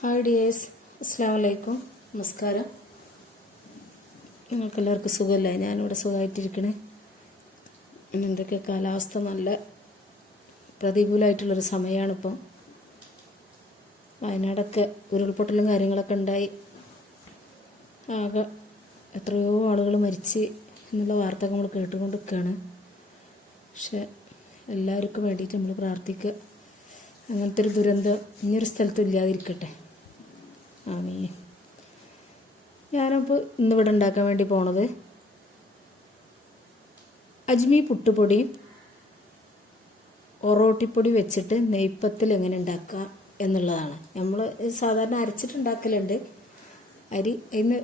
Hi dears, അസ്സാം വലൈക്കും, നമസ്കാരം. നിങ്ങൾക്കെല്ലാവർക്കും സുഖമല്ലേ? ഞാനിവിടെ സുഖമായിട്ടിരിക്കണേ. എന്തൊക്കെ കാലാവസ്ഥ നല്ല പ്രതികൂലമായിട്ടുള്ളൊരു സമയമാണിപ്പം. വയനാടൊക്കെ ഉരുൾപൊട്ടലും കാര്യങ്ങളൊക്കെ ഉണ്ടായി. ആകെ എത്രയോ ആളുകൾ മരിച്ച് എന്നുള്ള വാർത്തകൾ നമ്മൾ കേട്ടുകൊണ്ടിരിക്കുകയാണ്. പക്ഷെ എല്ലാവർക്കും വേണ്ടിയിട്ട് നമ്മൾ പ്രാർത്ഥിക്കുക, അങ്ങനത്തെ ഒരു ദുരന്തം ഇനിയൊരു സ്ഥലത്തും ഇല്ലാതിരിക്കട്ടെ. ആമീൻ. ഞാനപ്പോൾ ഇന്നിവിടെ ഉണ്ടാക്കാൻ വേണ്ടി പോണത് അജ്മി പുട്ടുപൊടിയും ഒറോട്ടിപ്പൊടി വെച്ചിട്ട് നെയ്പ്പത്തിൽ എങ്ങനെ ഉണ്ടാക്കുക എന്നുള്ളതാണ്. നമ്മൾ സാധാരണ അരച്ചിട്ടുണ്ടാക്കലുണ്ട് അരി. അതിന്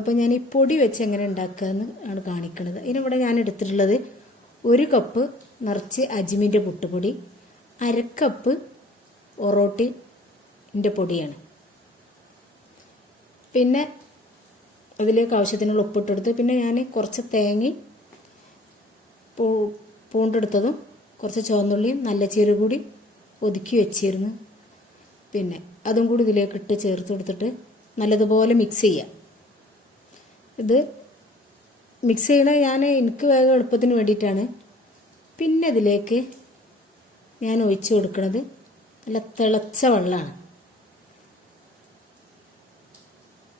അപ്പോൾ ഞാൻ ഈ പൊടി വെച്ച് എങ്ങനെ ഉണ്ടാക്കുക എന്ന് ആണ് കാണിക്കുന്നത്. ഇതിനിവിടെ ഞാൻ എടുത്തിട്ടുള്ളത് 1 കപ്പ് നിറച്ച് അജ്മിൻ്റെ പുട്ടുപൊടി, 1/2 കപ്പ് ഒറോട്ടിൻ്റെ പൊടിയാണ്. പിന്നെ അതിലേക്ക് ആവശ്യത്തിനുള്ള ഉപ്പിട്ടെടുത്ത്, പിന്നെ ഞാൻ കുറച്ച് തേങ്ങ പൂണ്ടെടുത്തതും കുറച്ച് ചുവന്നുള്ളിയും നല്ല ജീരകം കൂടി ഒതുക്കി വെച്ചിരുന്നു. പിന്നെ അതും കൂടി ഇതിലേക്ക് ഇട്ട് ചേർത്ത് കൊടുത്തിട്ട് നല്ലതുപോലെ മിക്സ് ചെയ്യാം. ഇത് മിക്സ് ചെയ്യണത് എനിക്ക് വേഗം എളുപ്പത്തിന് വേണ്ടിയിട്ടാണ്. പിന്നെ ഇതിലേക്ക് ഞാൻ ഒഴിച്ച് കൊടുക്കുന്നത് നല്ല തിളച്ച വെള്ളമാണ്.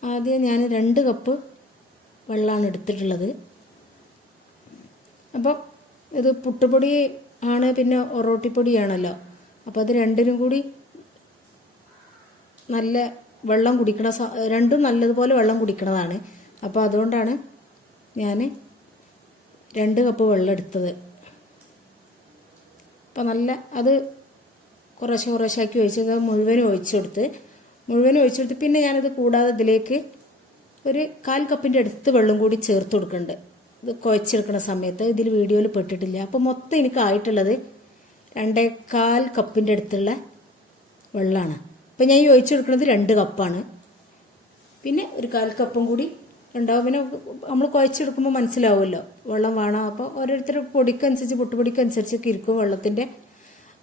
ആദ്യം ഞാൻ 2 കപ്പ് വെള്ളമാണ് എടുത്തിട്ടുള്ളത്. അപ്പോൾ ഇത് പുട്ടുപൊടി ആണ്, പിന്നെ ഒറോട്ടിപ്പൊടിയാണല്ലോ. അപ്പോൾ അത് രണ്ടിനും കൂടി നല്ല വെള്ളം കുടിക്കണ, രണ്ടും നല്ലതുപോലെ വെള്ളം കുടിക്കണതാണ്. അപ്പോൾ അതുകൊണ്ടാണ് ഞാൻ 2 കപ്പ് വെള്ളം എടുത്തത്. അപ്പോൾ നല്ല അത് കുറേശ്ശെ കുറേശ്ശാക്കി ഒഴിച്ചത് മുഴുവനും ഒഴിച്ചെടുത്ത് പിന്നെ ഞാനത് കൂടാതെ ഇതിലേക്ക് ഒരു 1/4 കപ്പിൻ്റെ അടുത്ത് വെള്ളം കൂടി ചേർത്ത് കൊടുക്കുന്നുണ്ട്. ഇത് കുഴച്ചെടുക്കുന്ന സമയത്ത് ഇതിൽ വീഡിയോയിൽ പെട്ടിട്ടില്ല. അപ്പോൾ മൊത്തം എനിക്ക് ആയിട്ടുള്ളത് 2.25 കപ്പിൻ്റെ അടുത്തുള്ള വെള്ളമാണ്. അപ്പോൾ ഞാൻ ഈ ഒഴിച്ചെടുക്കുന്നത് 2 കപ്പാണ്. പിന്നെ ഒരു 1/4 കപ്പും കൂടി ഉണ്ടാവും. പിന്നെ നമ്മൾ കുഴച്ചെടുക്കുമ്പോൾ മനസ്സിലാവുമല്ലോ വെള്ളം വേണം. അപ്പോൾ ഓരോരുത്തരുടെ പൊടിക്കനുസരിച്ച്, പുട്ടുപൊടിക്കനുസരിച്ചൊക്കെ ഇരിക്കും വെള്ളത്തിൻ്റെ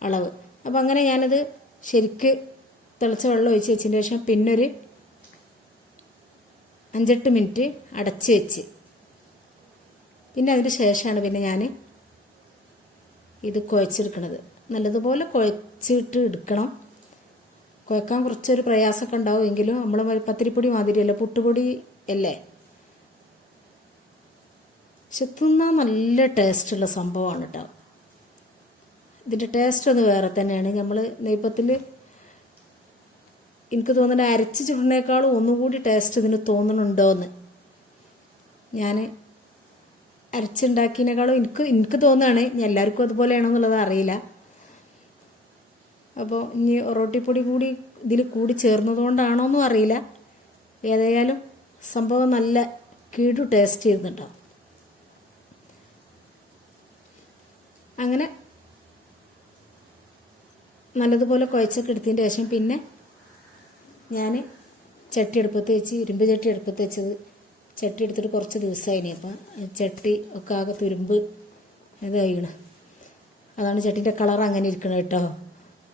അളവ്. അപ്പോൾ അങ്ങനെ ഞാനത് ശരിക്ക് തിളച്ച വെള്ളം ഒഴിച്ച് വെച്ചതിന് ശേഷം പിന്നെ ഒരു 5-8 മിനിറ്റ് അടച്ച് വെച്ച്, പിന്നെ അതിന് ശേഷമാണ് പിന്നെ ഞാൻ ഇത് കുഴച്ചെടുക്കണത്. നല്ലതുപോലെ കുഴച്ചിട്ട് എടുക്കണം. കുഴക്കാൻ കുറച്ചൊരു പ്രയാസമൊക്കെ ഉണ്ടാവും, എങ്കിലും നമ്മൾ പത്തിരിപ്പൊടി മാതിരിയല്ല, പുട്ടുപൊടി അല്ലേ. പക്ഷെ തിന്നാൻ നല്ല ടേസ്റ്റുള്ള സംഭവമാണ് കേട്ടോ. ഇതിൻ്റെ ടേസ്റ്റ് ഒന്ന് വേറെ തന്നെയാണ്. നമ്മൾ നെയ്പ്പത്തിൽ എനിക്ക് തോന്നുന്നത് അരച്ച് ചുടുന്നേക്കാളും ഒന്നുകൂടി ടേസ്റ്റ് ഇതിന് തോന്നുന്നുണ്ടോ എന്ന്. ഞാൻ അരച്ചുണ്ടാക്കിയതിനേക്കാളും എനിക്ക് തോന്നുകയാണ്. ഞാൻ എല്ലാവർക്കും അതുപോലെയാണെന്നുള്ളത് അറിയില്ല. അപ്പോൾ ഇനി ഒറോട്ടിപ്പൊടി കൂടി ഇതിൽ കൂടി ചേർന്നതുകൊണ്ടാണോ എന്നും അറിയില്ല. ഏതായാലും സംഭവം നല്ല കീടു ടേസ്റ്റ് ചെയ്യുന്നുണ്ടോ. അങ്ങനെ നല്ലതുപോലെ കുഴച്ചൊക്കെ എടുത്തതിന് ശേഷം പിന്നെ ഞാൻ ചട്ടി അടുപ്പത്ത് വെച്ച്, ഇരുമ്പ് ചട്ടി അടുപ്പത്ത് വെച്ചത്. ചട്ടി എടുത്തിട്ട് കുറച്ച് ദിവസമായിനി. അപ്പം ചട്ടി ഒക്കെ ആകെ തുരുമ്പ് ഇത് കഴിയണം. അതാണ് ചട്ടിൻ്റെ കളർ അങ്ങനെ ഇരിക്കണം കേട്ടോ,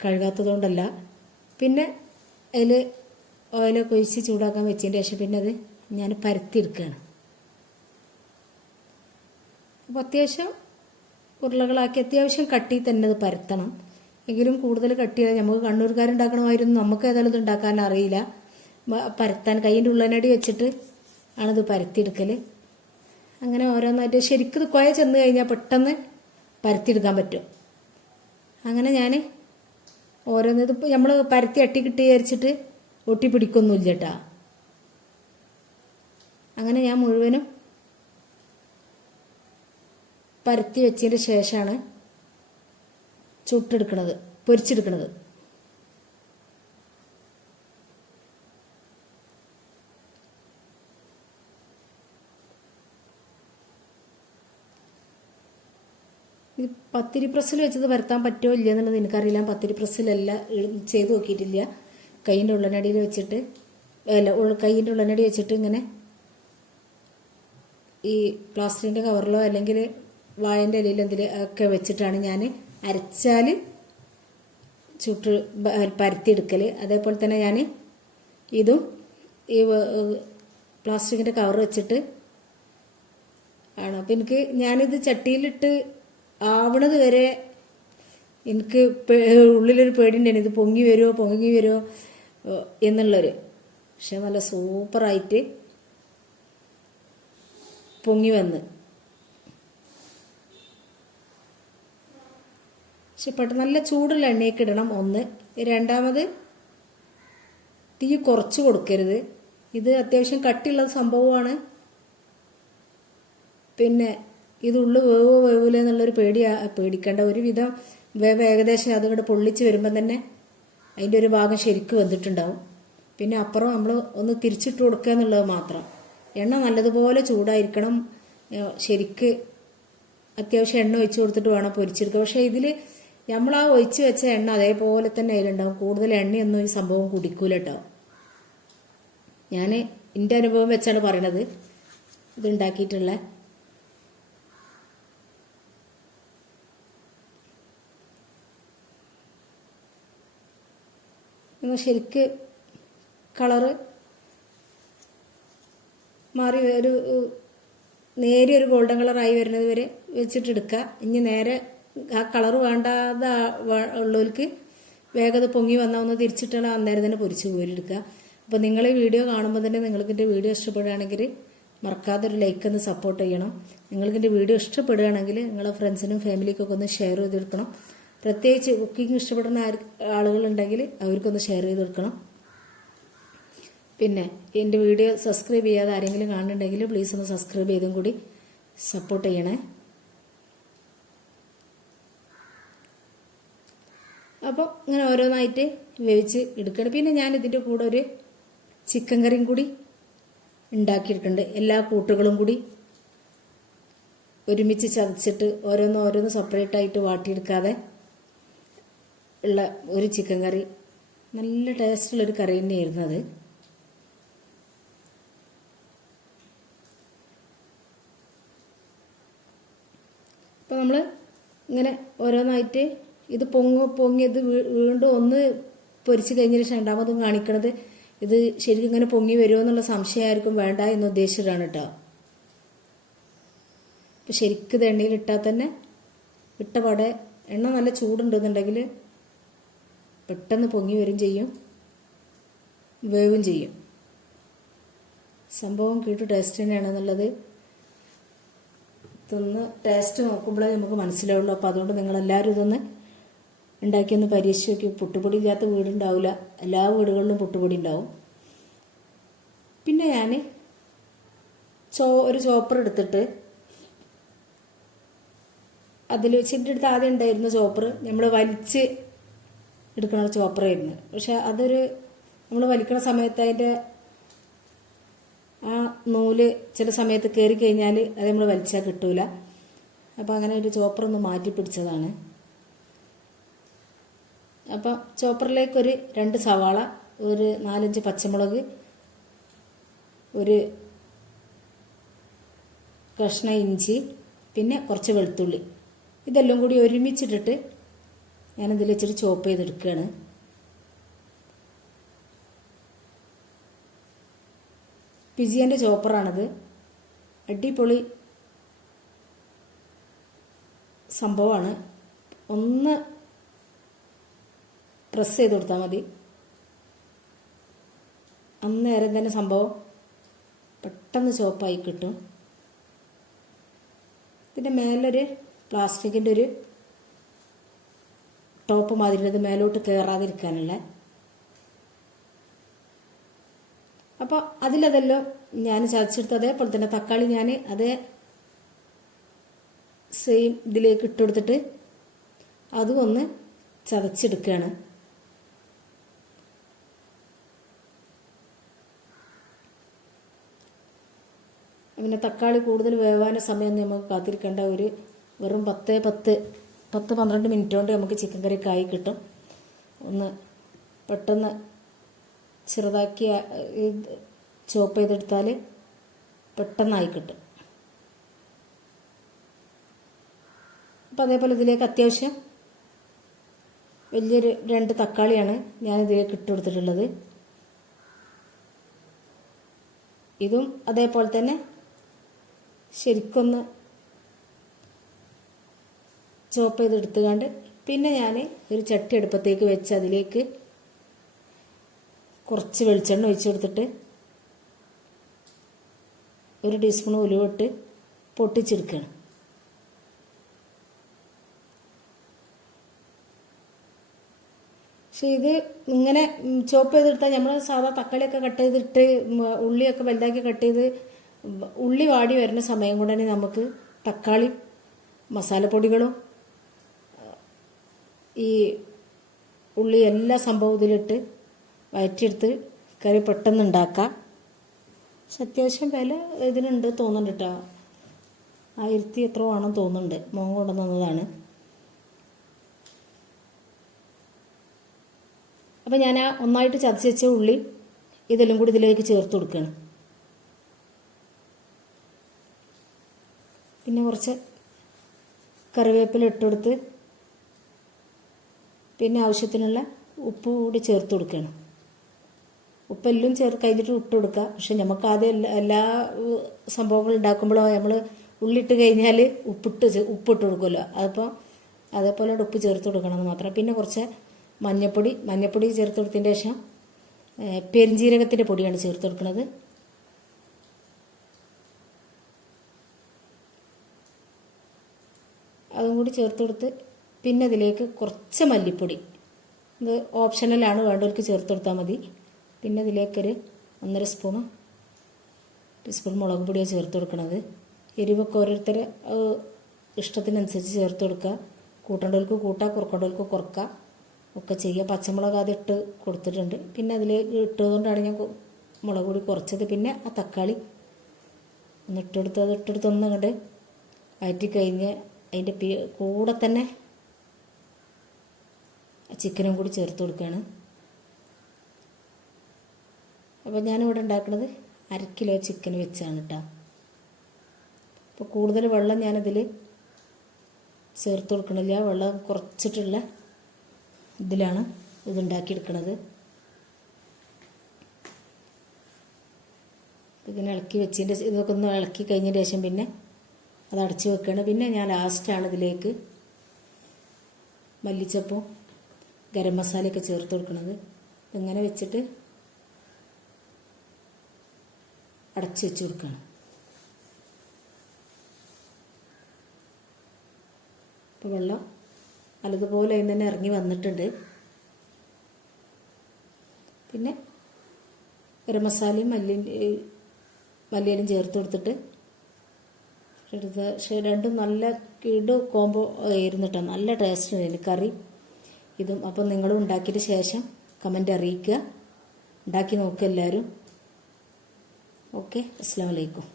കഴുകാത്തത് കൊണ്ടല്ല. പിന്നെ അതിൽ ഓയിലൊക്കെ ഒഴിച്ച് ചൂടാക്കാൻ വെച്ചതിന് ശേഷം പിന്നെ അത് ഞാൻ പരത്തിയെടുക്കുകയാണ്. അപ്പോൾ അത്യാവശ്യം ഉരുളകളാക്കി അത്യാവശ്യം കട്ടി തന്നെ അത് പരത്തണം. എങ്കിലും കൂടുതൽ കട്ടിയാൽ നമുക്ക് കണ്ണൂർക്കാരുണ്ടാക്കണമായിരുന്നു നമുക്ക് ഏതായാലും ഇത് ഉണ്ടാക്കാൻ അറിയില്ല. പരത്താൻ കൈയിൻ്റെ ഉള്ളനടി വെച്ചിട്ട് ആണിത് പരത്തിയെടുക്കൽ. അങ്ങനെ ഓരോന്നായിട്ട് ശരിക്കും കുഴ ചെന്ന് കഴിഞ്ഞാൽ പെട്ടെന്ന് പരത്തിയെടുക്കാൻ പറ്റും. അങ്ങനെ ഞാൻ ഓരോന്ന് ഇതിപ്പോൾ നമ്മൾ പരത്തി അട്ടി കിട്ടി വിചാരിച്ചിട്ട് ഒട്ടിപ്പിടിക്കൊന്നുമില്ല കേട്ടോ. അങ്ങനെ ഞാൻ മുഴുവനും പരത്തി വെച്ചതിന് ശേഷമാണ് ചുട്ടെടുക്കണത്, പൊരിച്ചെടുക്കണത്. ഇത് പത്തിരി പ്രസ്സിൽ വെച്ചത് പരത്താൻ പറ്റുമോ ഇല്ല എന്നുള്ളത് എനിക്കറിയില്ല. പത്തിരി പ്രസ്സിലല്ല ചെയ്ത് നോക്കിയിട്ടില്ല. കൈയിൻ്റെ ഉള്ളനടിയിൽ വെച്ചിട്ട് കൈയിൻ്റെ ഉള്ളനടി വെച്ചിട്ട് ഇങ്ങനെ ഈ പ്ലാസ്റ്റിക്കിൻ്റെ കവറിലോ അല്ലെങ്കിൽ വാഴൻ്റെ ഇലയിൽ എന്തെങ്കിലും ഒക്കെ വെച്ചിട്ടാണ് ഞാൻ അരച്ചാൽ ചുട്ട് പരത്തിയെടുക്കൽ. അതേപോലെ തന്നെ ഞാൻ ഇതും ഈ പ്ലാസ്റ്റിക്കിൻ്റെ കവർ വെച്ചിട്ട് ആണ്. അപ്പം ഞാനിത് ചട്ടിയിലിട്ട് ആവണത് വരെ എനിക്ക് ഉള്ളിലൊരു പേടിയുണ്ടായിരുന്നു, ഇത് പൊങ്ങി വരുമോ എന്നുള്ളൊരു. പക്ഷെ നല്ല സൂപ്പറായിട്ട് പൊങ്ങി വന്ന്. പക്ഷെ പെട്ടെന്ന് നല്ല ചൂടുള്ള എണ്ണയൊക്കെ ഇടണം ഒന്ന്. രണ്ടാമത് തീ കുറച്ച് കൊടുക്കരുത്. ഇത് അത്യാവശ്യം കട്ടിയുള്ള സംഭവമാണ്. പിന്നെ ഇത് ഉള്ളു വേവില്ല എന്നുള്ളൊരു പേടിക്കേണ്ട. ഒരുവിധം ഏകദേശം അതുകൊണ്ട് പൊള്ളിച്ച് വരുമ്പം തന്നെ അതിൻ്റെ ഒരു ഭാഗം ശരിക്ക് വന്നിട്ടുണ്ടാവും. പിന്നെ അപ്പുറം നമ്മൾ ഒന്ന് തിരിച്ചിട്ട് കൊടുക്കുക എന്നുള്ളത് മാത്രം. എണ്ണ നല്ലതുപോലെ ചൂടായിരിക്കണം. ശരിക്ക് അത്യാവശ്യം എണ്ണ ഒഴിച്ച് കൊടുത്തിട്ട് വേണം പൊരിച്ചെടുക്കുക. പക്ഷേ ഇതിൽ നമ്മൾ ആ ഒഴിച്ച് വെച്ച എണ്ണ അതേപോലെ തന്നെ അതിലുണ്ടാവും. കൂടുതൽ എണ്ണയൊന്നും ഈ സംഭവം കുടിക്കൂല കേട്ടോ. ഞാൻ എൻ്റെ അനുഭവം വെച്ചാണ് പറയണത് ഇത് ഉണ്ടാക്കിയിട്ടുള്ള. ശരിക്ക് കളറ് മാറി ഒരു നേരിയൊരു ഗോൾഡൻ കളറായി വരുന്നത് വരെ വെച്ചിട്ടെടുക്കുക. ഇനി നേരെ ആ കളറ് വേണ്ടാതെ ഉള്ളവർക്ക് വേഗത പൊങ്ങി വന്നാൽ ഒന്ന് തിരിച്ചിട്ടാണ് അന്നേരം തന്നെ പൊരിച്ച് കോരിയെടുക്കുക. അപ്പോൾ നിങ്ങൾ ഈ വീഡിയോ കാണുമ്പോൾ തന്നെ നിങ്ങൾക്ക് എൻ്റെ വീഡിയോ ഇഷ്ടപ്പെടുകയാണെങ്കിൽ മറക്കാതെ ഒരു ലൈക്ക് ഒന്ന് സപ്പോർട്ട് ചെയ്യണം. നിങ്ങൾക്ക് എൻ്റെ വീഡിയോ ഇഷ്ടപ്പെടുകയാണെങ്കിൽ നിങ്ങളെ ഫ്രണ്ട്സിനും ഫാമിലിക്കൊക്കെ ഒന്ന് ഷെയർ ചെയ്ത് കൊടുക്കണം. പ്രത്യേകിച്ച് കുക്കിംഗ് ഇഷ്ടപ്പെടുന്ന ആളുകളുണ്ടെങ്കിൽ അവർക്കൊന്ന് ഷെയർ ചെയ്ത് കൊടുക്കണം. പിന്നെ എൻ്റെ വീഡിയോ സബ്സ്ക്രൈബ് ചെയ്യാതെ ആരെങ്കിലും കാണുന്നുണ്ടെങ്കിൽ പ്ലീസ് ഒന്ന് സബ്സ്ക്രൈബ് ചെയ്തും കൂടി സപ്പോർട്ട് ചെയ്യണേ. അപ്പോൾ ഇങ്ങനെ ഓരോന്നായിട്ട് വേവിച്ച് എടുക്കണം. പിന്നെ ഞാൻ ഇതിൻ്റെ കൂടെ ഒരു ചിക്കൻ കറിയും കൂടി ഉണ്ടാക്കിയെടുക്കുന്നുണ്ട്. എല്ലാ കൂട്ടുകളും കൂടി ഒരുമിച്ച് ചതച്ചിട്ട് ഓരോന്ന് സെപ്പറേറ്റ് ആയിട്ട് വാട്ടിയെടുക്കാതെ ഉള്ള ഒരു ചിക്കൻ കറി. നല്ല ടേസ്റ്റുള്ളൊരു കറി തന്നെയായിരുന്നു അത്. അപ്പോൾ നമ്മൾ ഇങ്ങനെ ഓരോന്നായിട്ട് ഇത് പൊങ്ങിയത് വീണ്ടും ഒന്ന് പൊരിച്ച് കഴിഞ്ഞതിന് ശേഷം രണ്ടാമതും കാണിക്കണത് ഇത് ശരിക്കും ഇങ്ങനെ പൊങ്ങി വരുമോ എന്നുള്ള സംശയമായിരിക്കും, വേണ്ട എന്ന് ഉദ്ദേശിച്ചിട്ടാണ് കേട്ടോ. ഇപ്പം ശരിക്കും ഇത് എണ്ണയിലിട്ടാൽ തന്നെ ഇട്ട പാടെ എണ്ണ നല്ല ചൂടുണ്ടെന്നുണ്ടെങ്കിൽ പെട്ടെന്ന് പൊങ്ങി വരും ചെയ്യും, വേവും ചെയ്യും. സംഭവം കേട്ട് ടേസ്റ്റ് തന്നെയാണെന്നുള്ളത് ഇതൊന്ന് ടേസ്റ്റ് നോക്കുമ്പോഴേ നമുക്ക് മനസ്സിലാവുള്ളൂ. അപ്പോൾ അതുകൊണ്ട് നിങ്ങളെല്ലാവരും ഇതൊന്ന് ഉണ്ടാക്കിയൊന്ന് പരീക്ഷിച്ച് നോക്കി. പുട്ടുപൊടി ഇല്ലാത്ത വീടുണ്ടാവില്ല, എല്ലാ വീടുകളിലും പുട്ടുപൊടി ഉണ്ടാവും. പിന്നെ ഞാൻ ഒരു ചോപ്പർ എടുത്തിട്ട് അതിൽ വെച്ചിട്ട് അടുത്ത് ആദ്യം ഉണ്ടായിരുന്ന ചോപ്പർ നമ്മൾ വലിച്ച് എടുക്കുന്ന ചോപ്പറായിരുന്നു. പക്ഷെ അതൊരു നമ്മൾ വലിക്കുന്ന സമയത്ത് അതിൻ്റെ ആ നൂല് ചില സമയത്ത് കയറി കഴിഞ്ഞാൽ അത് നമ്മൾ വലിച്ചാൽ കിട്ടൂല. അപ്പോൾ അങ്ങനെ ഒരു ചോപ്പറൊന്ന് മാറ്റി പിടിച്ചതാണ്. അപ്പം ചോപ്പറിലേക്കൊരു 2 സവാള, ഒരു 4-5 പച്ചമുളക്, ഒരു കഷ്ണം ഇഞ്ചി, പിന്നെ കുറച്ച് വെളുത്തുള്ളി, ഇതെല്ലാം കൂടി ഒരുമിച്ചിട്ടിട്ട് ഞാനിതിൽ വെച്ചിട്ട് ചോപ്പ് ചെയ്തെടുക്കുകയാണ്. പിജിയൻ്റെ ചോപ്പറാണത്. അടിപൊളി സംഭവമാണ്. ഒന്ന് പ്രസ് ചെയ്ത് കൊടുത്താൽ മതി, അന്നേരം തന്നെ സംഭവം പെട്ടെന്ന് ചോപ്പായി കിട്ടും. ഇതിൻ്റെ മേലൊരു പ്ലാസ്റ്റിക്കിൻ്റെ ഒരു ടോപ്പ് മാതിരി അത് മേലോട്ട് കയറാതിരിക്കാനുള്ള. അപ്പോൾ അതിലതെല്ലാം ഞാൻ ചതച്ചെടുത്ത് അതേപോലെ തന്നെ തക്കാളി ഞാൻ അതേ സെയിം ഇതിലേക്ക് ഇട്ട് കൊടുത്തിട്ട് അതും ഒന്ന് ചതച്ചെടുക്കുകയാണ്. പിന്നെ തക്കാളി കൂടുതൽ വേവാന സമയം നമുക്ക് കാത്തിരിക്കേണ്ട. ഒരു വെറും 10-12 മിനിറ്റ് കൊണ്ട് നമുക്ക് ചിക്കൻ കറി ആയി കിട്ടും. ഒന്ന് പെട്ടെന്ന് ചെറുതാക്കി ചോപ്പ് ചെയ്തെടുത്താൽ പെട്ടെന്നായി കിട്ടും. അപ്പോൾ അതേപോലെ ഇതിലേക്ക് അത്യാവശ്യം വലിയൊരു 2 തക്കാളിയാണ് ഞാനിതിലേക്ക് ഇട്ട് കൊടുത്തിട്ടുള്ളത്. ഇതും അതേപോലെ തന്നെ ശരിക്കൊന്ന് ചോപ്പ് ചെയ്തെടുത്തുകൊണ്ട് പിന്നെ ഞാൻ ഒരു ചട്ടി അടുപ്പത്തേക്ക് വെച്ച് അതിലേക്ക് കുറച്ച് വെളിച്ചെണ്ണ ഒഴിച്ച് കൊടുത്തിട്ട് 1 ടീസ്പൂൺ ഉലുവ ഇട്ട് പൊട്ടിച്ചെടുക്കണം. പക്ഷെ ഇത് ഇങ്ങനെ ചോപ്പ് ചെയ്തെടുത്താൽ നമ്മൾ സാധാ തക്കാളിയൊക്കെ കട്ട് ചെയ്തിട്ട് ഉള്ളിയൊക്കെ വലുതാക്കി കട്ട് ചെയ്ത് ഉള്ളി വാടി വരുന്ന സമയം കൊണ്ട് തന്നെ നമുക്ക് തക്കാളി മസാലപ്പൊടികളും ഈ ഉള്ളി എല്ലാ സംഭവം ഇതിലിട്ട് വഴറ്റിയെടുത്ത് കറി പെട്ടെന്ന് ഉണ്ടാക്കാം. പക്ഷെ അത്യാവശ്യം വില ഇതിനുണ്ട് തോന്നുന്നുണ്ട് കേട്ടോ. 1000 എത്രയോ ആണെന്ന് തോന്നുന്നുണ്ട്. മോൻ കൊണ്ടുവന്നതാണ്. അപ്പം ഞാൻ ഒന്നായിട്ട് ചതച്ച് വെച്ച ഉള്ളി ഇതെല്ലാം കൂടി ഇതിലേക്ക് ചേർത്ത് കൊടുക്കുകയാണ്. പിന്നെ കുറച്ച് കറിവേപ്പില ഇട്ടുകൊടുത്ത് പിന്നെ ആവശ്യത്തിനുള്ള ഉപ്പ് കൂടി ചേർത്ത് കൊടുക്കുകയാണ്. ഉപ്പെല്ലാം കഴിഞ്ഞിട്ട് ഇട്ട് കൊടുക്കുക. പക്ഷെ നമുക്ക് ആദ്യം എല്ലാ സംഭവങ്ങളും ഉണ്ടാക്കുമ്പോഴോ നമ്മൾ ഉള്ളിട്ട് കഴിഞ്ഞാൽ ഉപ്പിട്ട് കൊടുക്കുമല്ലോ. അതിപ്പോൾ അതേപോലെ ഉപ്പ് ചേർത്ത് കൊടുക്കണമെന്ന് മാത്രം. പിന്നെ കുറച്ച് മഞ്ഞപ്പൊടി ചേർത്ത് കൊടുത്തതിന് ശേഷം പെരിഞ്ജീരകത്തിൻ്റെ പൊടിയാണ് ചേർത്ത് കൊടുക്കുന്നത്. അതും കൂടി ചേർത്ത് കൊടുത്ത് പിന്നെ ഇതിലേക്ക് കുറച്ച് മല്ലിപ്പൊടി, ഇത് ഓപ്ഷണലാണ്, വേണ്ടവർക്ക് ചേർത്ത് കൊടുത്താൽ മതി. പിന്നെ ഇതിലേക്കൊരു 1.5 ടീസ്പൂൺ മുളക് പൊടിയാണ് ചേർത്ത് കൊടുക്കുന്നത്. എരിവൊക്കെ ഓരോരുത്തർ ഇഷ്ടത്തിനനുസരിച്ച് ചേർത്ത് കൊടുക്കുക. കൂട്ടേണ്ടവർക്ക് കൂട്ടാം, കുറക്കേണ്ടവർക്ക് കുറക്കാം ഒക്കെ ചെയ്യുക. പച്ചമുളക് അത് ഇട്ട് കൊടുത്തിട്ടുണ്ട്. പിന്നെ അതിലേക്ക് ഇട്ടതുകൊണ്ടാണ് ഞാൻ മുളക് പൊടി കുറച്ചത്. പിന്നെ ആ തക്കാളി ഒന്ന് ഇട്ടെടുത്ത് ഒന്ന് അങ്ങോട്ട് വഴറ്റിക്കഴിഞ്ഞ് അതിൻ്റെ കൂടെ തന്നെ ചിക്കനും കൂടി ചേർത്ത് കൊടുക്കുകയാണ്. അപ്പോൾ ഞാനിവിടെ ഉണ്ടാക്കുന്നത് 1/2 കിലോ ചിക്കൻ വെച്ചാണ് കേട്ടോ. അപ്പോൾ കൂടുതൽ വെള്ളം ഞാനതിൽ ചേർത്ത് കൊടുക്കണില്ല. വെള്ളം കുറച്ചിട്ടുള്ള ഇതിലാണ് ഇതുണ്ടാക്കിയെടുക്കുന്നത്. ഇതിങ്ങനെ ഇളക്കി വെച്ചതിൻ്റെ ഇതൊക്കെ ഒന്ന് ഇളക്കി കഴിഞ്ഞതിന് ശേഷം പിന്നെ അത് അടച്ച് വെക്കുകയാണ്. പിന്നെ ഞാൻ ലാസ്റ്റാണ് ഇതിലേക്ക് മല്ലിച്ചപ്പും ഗരം മസാലയൊക്കെ ചേർത്ത് കൊടുക്കുന്നത്. ഇങ്ങനെ വെച്ചിട്ട് അടച്ച് വെച്ച് കൊടുക്കുകയാണ്. ഇപ്പോൾ വെള്ളം നല്ലതുപോലെ അതിൽ തന്നെ ഇറങ്ങി വന്നിട്ടുണ്ട്. പിന്നെ ഗരം മസാലയും മല്ലിയിലും ചേർത്ത് കൊടുത്തിട്ട് രണ്ടും നല്ല കോംബോ ആയിരുന്നു കേട്ടോ. നല്ല ടേസ്റ്റ് ഉണ്ട് കറി ഇതും. അപ്പം നിങ്ങളും ഉണ്ടാക്കിയിട്ട് ശേഷം കമൻ്റ് അറിയിക്കുക. ഉണ്ടാക്കി നോക്കുക എല്ലാവരും. ഓക്കെ, അസ്സലാമു അലൈക്കും.